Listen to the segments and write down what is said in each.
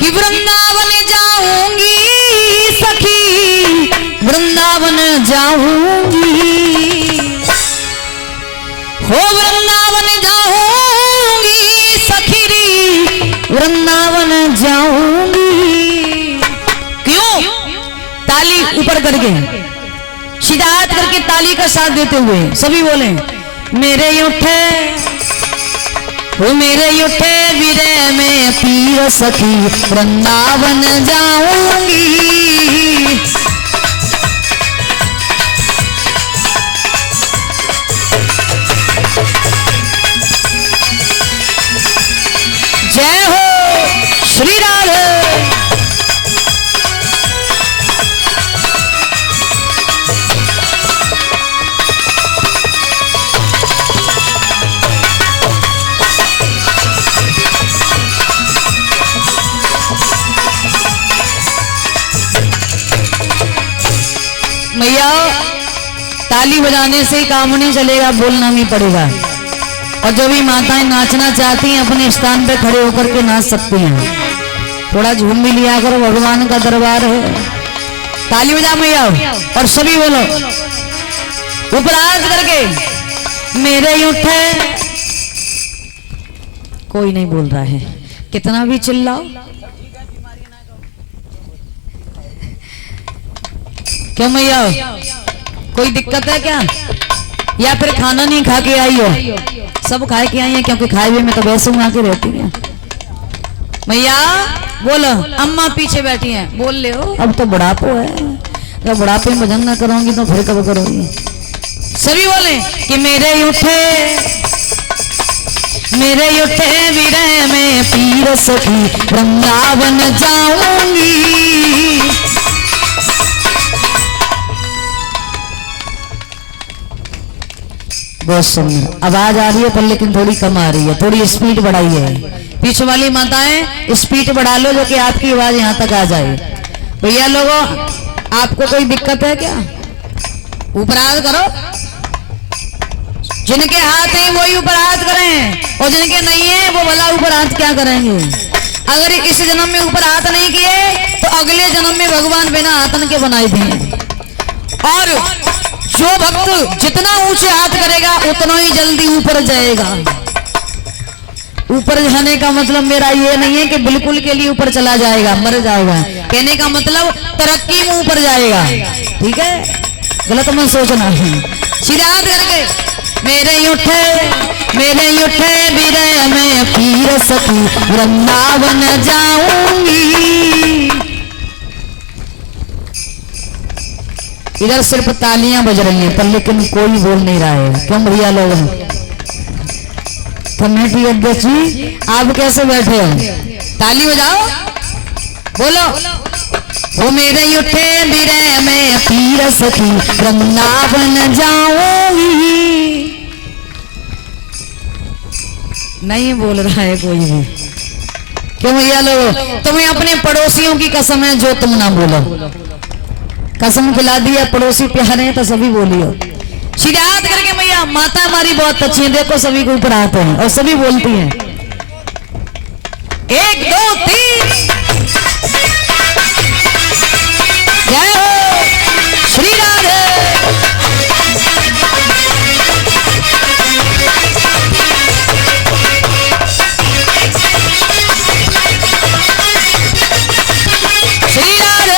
कि वृंदावन जाऊंगी सखी, वृंदावन जाऊंगी, हो वृंदावन जाऊंगी सखी री, वृंदावन जाऊंगी। क्यों? ताली ऊपर करके, सीधा हाथ करके ताली का साथ देते हुए सभी बोले, मेरे उठे वो मेरे उठे विरह में पीर सखी, वृंदावन जाऊंगी। जय हो श्री राधे। भैया ताली बजाने से काम नहीं चलेगा, बोलना भी पड़ेगा। और जो भी माताएं नाचना चाहती हैं अपने स्थान पे खड़े होकर के नाच सकती हैं। थोड़ा झूम भी लिया करो, भगवान का दरबार है। ताली बजा भैया और सभी बोलो ऊपर हाथ करके, मेरे उठे। कोई नहीं बोल रहा है, कितना भी चिल्लाओ। क्या भैया कोई दिक्कत है क्या, या फिर खाना नहीं खा के आई हो? सब खाए के आई है, क्योंकि खाए हुए में तो वैसे वहां के रहती है। भैया बोलो, अम्मा पीछे बैठी हैं, बोल ले हो। अब तो बुढ़ापो है, जब बुढ़ापे में भजन ना करोगी तो फिर कब करोगी? सभी बोले कि मेरे उठे विरह में पीर सखी, वृंदावन जाऊंगी। बहुत सुंदर आवाज आ रही है पर लेकिन थोड़ी कम आ रही है, थोड़ी स्पीड बढ़ाई है। पीछे वाली माताएं स्पीड बढ़ा लो, जो कि आपकी आवाज यहाँ तक आ जाए। भैया लोगों, आपको कोई दिक्कत है क्या? ऊपर हाथ करो, जिनके हाथ हैं वही ऊपर हाथ करें, और जिनके नहीं है वो भला ऊपर हाथ क्या करेंगे? अगर इस जन्म में ऊपर हाथ नहीं किए तो अगले जन्म में भगवान बिना हाथन के बनाए थे। और जो भक्त जितना ऊंचे हाथ करेगा उतना ही जल्दी ऊपर जाएगा। ऊपर जाने का मतलब मेरा ये नहीं है कि बिल्कुल के लिए ऊपर चला जाएगा, मर जाएगा। कहने का मतलब तरक्की में ऊपर जाएगा, ठीक है? गलत मत सोचना है। सीधा हाथ करके, मेरे उठे विरह में पीर सखी, वृंदावन जाऊंगी। इधर सिर्फ तालियां बज रही हैं पर लेकिन कोई बोल नहीं रहा है। क्यों भैया लोग? कमेटी अध्यक्ष जी आप कैसे बैठे हो? ताली बजाओ, बोलो वो मेरे उठे विरह में पीर सखी, वृंदावन जाऊंगी। नहीं बोल रहा है कोई भी। क्यों भैया लोग? तुम्हें अपने पड़ोसियों की कसम है जो तुम ना बोलो। कसम खिला दिया, पड़ोसी प्यारे हैं तो सभी बोलियो। सीधा हाथ करके भैया, माता हमारी बहुत अच्छी है, देखो सभी को ऊपर आते हैं और सभी बोलती हैं 1 2 3। जय हो श्री राधे। श्री राधे।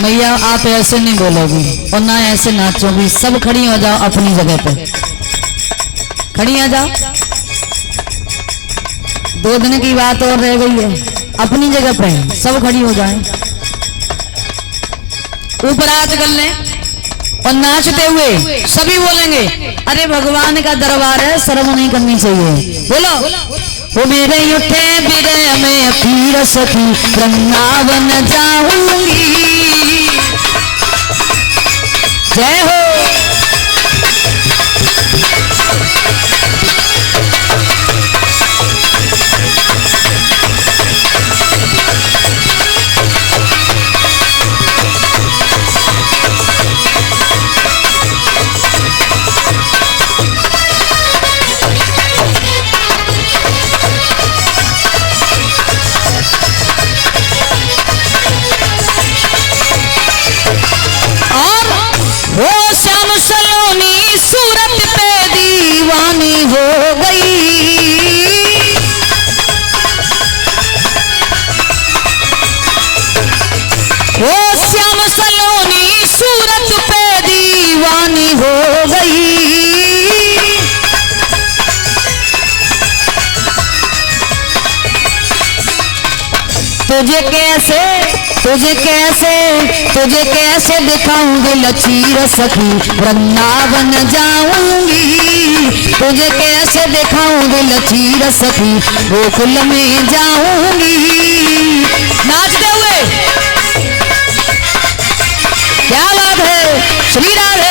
भैया आप ऐसे नहीं बोलोगी और ना ऐसे नाचोगी। सब खड़ी हो जाओ अपनी जगह पे, खड़ी आ जाओ। 2 दिन की बात और रह गई है, अपनी जगह पे सब खड़ी हो जाए। ऊपर हाथ कर लें और नाचते हुए सभी बोलेंगे, अरे भगवान का दरबार है, शर्म नहीं करनी चाहिए। बोलो वो मेरे उठे विरह में पीर सखी, वृंदावन जाऊंगी। जय हो। तुझे कैसे दिखाऊंगी लचीर सखी, वृंदावन जाऊंगी। तुझे कैसे दिखाऊंगी लचीर सखी, गोकुल में जाऊंगी। नाचते हुए क्या बात है, श्री राधे।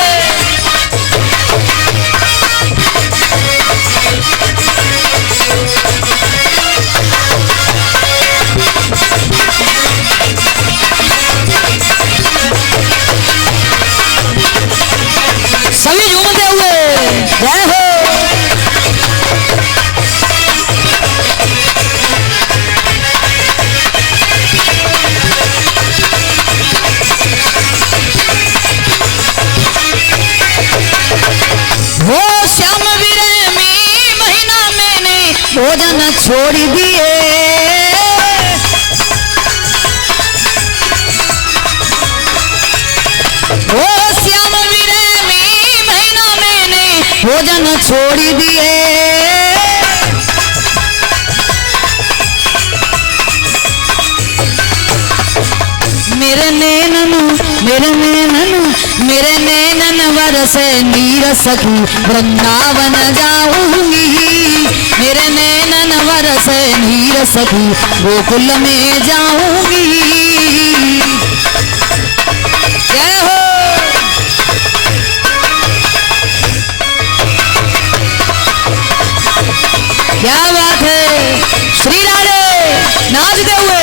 सभी झूमते हुए जय हो। वो श्याम विरमी महीना मैंने भोजन छोड़ दिए। वो श्याम विरमी महीना मैंने भोजन छोड़ दिए। मेरे नैनन बरसे नीर सखी, वृंदावन जाऊंगी। मेरे नैनन बरसे नीर सखी, गोकुल में जाऊंगी। जय हो। क्या बात है, श्री राधे। नाचते हुए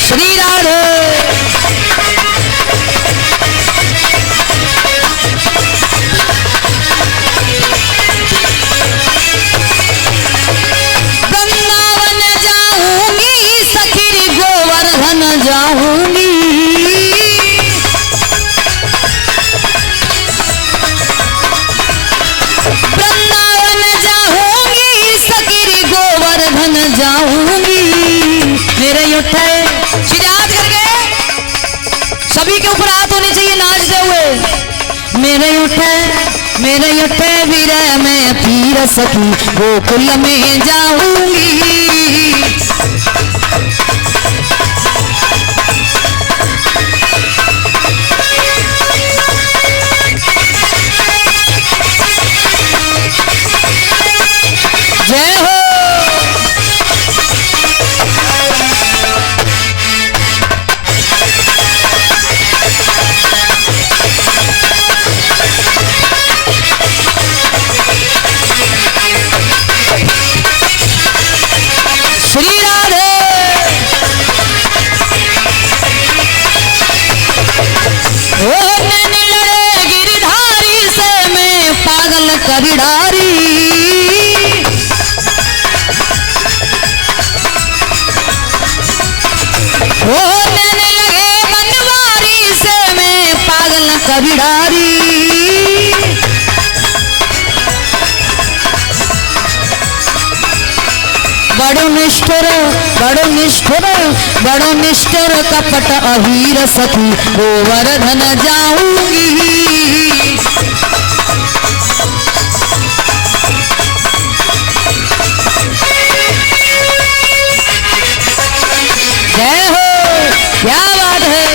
श्री राधे। वृंदावन जाऊंगी सखी, गोवर्धन जाऊंगी। वृंदावन जाऊंगी सखी, गोवर्धन जाऊंगी। मेरे उठे याद करके सभी के ऊपर हाथ होने चाहिए नाचते हुए। मेरे उठे वीर मैं पीर सखी, गोकुल में जाऊंगी। जय हो। श्री राधे। ओ नैन लड़े गिरधारी से मैं पागल कर डारी। ओ नैन लगे बनवारी से मैं पागल कर डारी। बड़ो निष्ठुर कपट अहीर सखी, गोवर्धन जाऊंगी। जय हो। क्या बात है।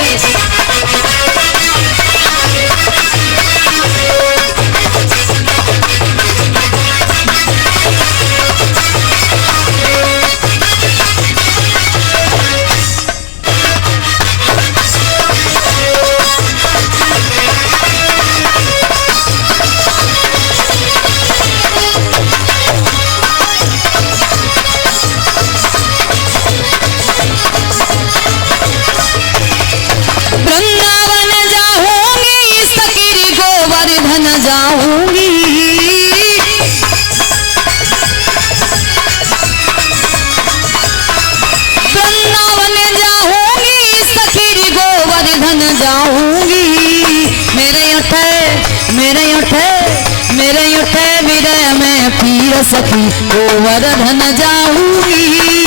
जाऊंगी। वृंदावन जाऊंगी सखी, गोवर्धन जाऊंगी। मेरे उठे विरह में पीर सखी, गोवर्धन जाऊंगी।